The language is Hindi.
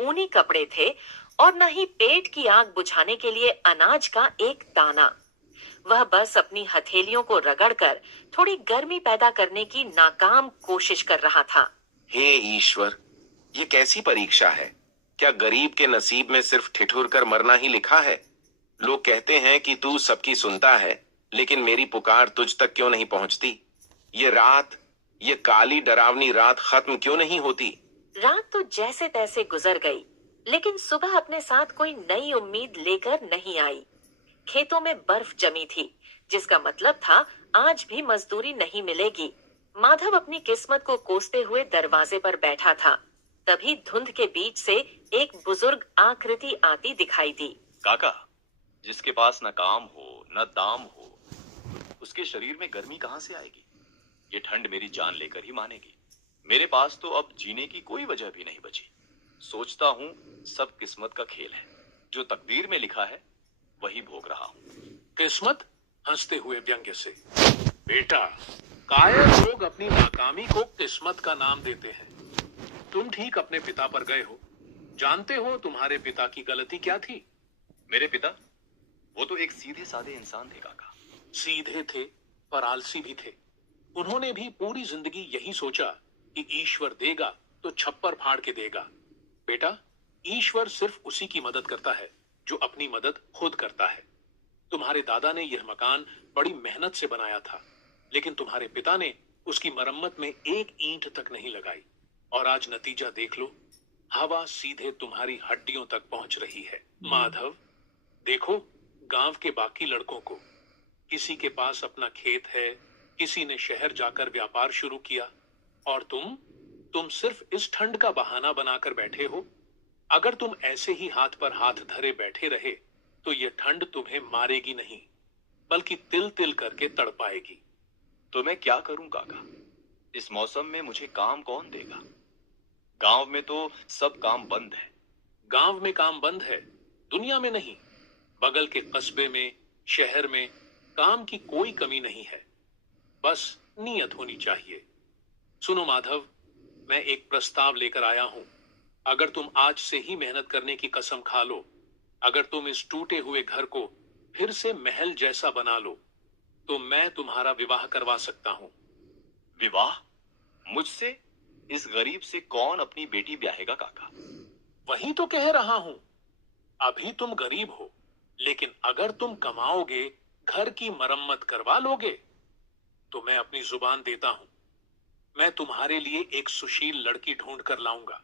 ऊनी कपड़े थे और न ही पेट की आग बुझाने के लिए अनाज का एक दाना। वह बस अपनी हथेलियों को रगड़कर थोड़ी गर्मी पैदा करने की नाकाम कोशिश कर रहा था। हे ईश्वर, ये कैसी परीक्षा है? क्या गरीब के नसीब में सिर्फ ठिठुर कर मरना ही लिखा है? लोग कहते हैं कि तू सबकी सुनता है, लेकिन मेरी पुकार तुझ तक क्यों नहीं पहुंचती? ये रात, ये काली डरावनी रात खत्म क्यों नहीं होती? रात तो जैसे तैसे गुजर गई, लेकिन सुबह अपने साथ कोई नई उम्मीद लेकर नहीं आई। खेतों में बर्फ जमी थी, जिसका मतलब था आज भी मजदूरी नहीं मिलेगी। माधव अपनी किस्मत को कोसते हुए दरवाजे पर बैठा था। तभी धुंध के बीच से एक बुजुर्ग आकृति आती दिखाई दी। काका, जिसके पास न काम हो न दाम हो, उसके शरीर में गर्मी कहां से आएगी? ये ठंड मेरी जान लेकर ही मानेगी। मेरे पास तो अब जीने की कोई वजह भी नहीं बची। सोचता हूँ सब किस्मत का खेल है। जो तकदीर में लिखा है वही भोग रहा हूँ। किस्मत? हंसते हुए व्यंग्य से। बेटा, कायर लोग अपनी नाकामी को किस्मत का नाम देते हैं। तुम ठीक अपने पिता पर गए हो। जानते हो तुम्हारे पिता की गलती क्या थी? मेरे पिता, वो तो एक सीधे साधे इंसान थे काका। सीधे थे पर आलसी भी थे। उन्होंने भी पूरी जिंदगी यही सोचा कि ईश्वर देगा तो छप्पर फाड़ के देगा। बेटा, ईश्वर सिर्फ उसी की मदद करता है जो अपनी मदद खुद करता है। तुम्हारे दादा ने यह मकान बड़ी मेहनत से बनाया था, लेकिन तुम्हारे पिता ने उसकी मरम्मत में एक ईंट तक नहीं लगाई। और आज नतीजा देख लो, हवा सीधे तुम्हारी हड्डियों तक पहुंच रही है। माधव, देखो गांव के बाकी लड़कों को। किसी के पास अपना खेत है, किसी ने शहर जाकर व्यापार शुरू किया, और तुम सिर्फ इस ठंड का बहाना बनाकर बैठे हो। अगर तुम ऐसे ही हाथ पर हाथ धरे बैठे रहे तो ये ठंड तुम्हें मारेगी नहीं, बल्कि तिल तिल करके तड़पाएगी। तो मैं क्या करूं काका? इस मौसम में मुझे काम कौन देगा? गांव में तो सब काम बंद है। गांव में काम बंद है, दुनिया में नहीं। बगल के कस्बे में, शहर में काम की कोई कमी नहीं है। बस नीयत होनी चाहिए। सुनो माधव, मैं एक प्रस्ताव लेकर आया हूं। अगर तुम आज से ही मेहनत करने की कसम खा लो, अगर तुम इस टूटे हुए घर को फिर से महल जैसा बना लो, तो मैं तुम्हारा विवाह करवा सकता हूं। विवाह? मुझसे? इस गरीब से कौन अपनी बेटी ब्याहेगा काका? वही तो कह रहा हूं। अभी तुम गरीब हो, लेकिन अगर तुम कमाओगे, घर की मरम्मत करवा लोगे, तो मैं अपनी जुबान देता हूं, मैं तुम्हारे लिए एक सुशील लड़की ढूंढ कर लाऊंगा।